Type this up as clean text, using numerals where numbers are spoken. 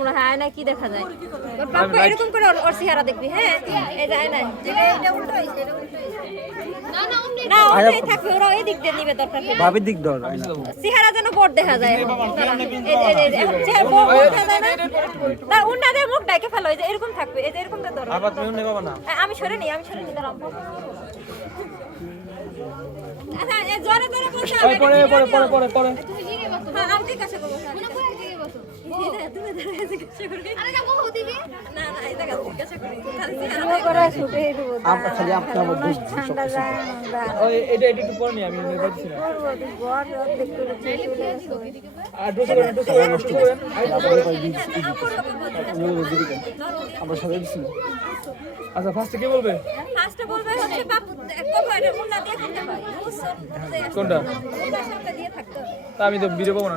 মনে হয় আয়নায় কি দেখা যায় ওর পাপ্পু এরকম করে ওর চেহারা দেখবি হ্যাঁ এই যে আয়নায় এটা উল্টো হইছে এটা উল্টো হইছে না ওই থাকবে ওরা এই দিক দিয়ে নিবে দরকার ভাবির দিক ধর চেহারা যেন বড় দেখা যায় এখন চেহারা বড় দেখা যায় না উন্নাদের মুখ ডাকে ফেলো এই যে এরকম থাকবে এই যে এরকম করে ধরো আবার তুমি নেবা না আমি সরে নি দাঁড়াও আচ্ছা এই জোরে জোরে বলতে হবে পরে তুমি জিগে বসো হ্যাঁ আমি জিজ্ঞাসা করব মনে করে জিগে বসো তুমি দাঁড়ায় জিজ্ঞাসা করবে আরে না বহু দিবি না না এই জায়গা জিজ্ঞাসা করি খালি চেহারা করে ছুটে দেব আমরা খালি আপনার মধ্যে ঠান্ডা যায় না ওই এটা একটু পরে নি আমি বলছি না বড় দেখ করে আর ডোজ করেন আমরা সবাই দিছি আচ্ছা ফার্স্টে কি বলবে ফার্স্টে বলবে হচ্ছে বাপু কবে এটা মুন্না দিয়ে খেতে হয় বুঝছো কোনটা এটা সাথে দিয়ে থাকতে তা আমি তো ভিডিও পাবো না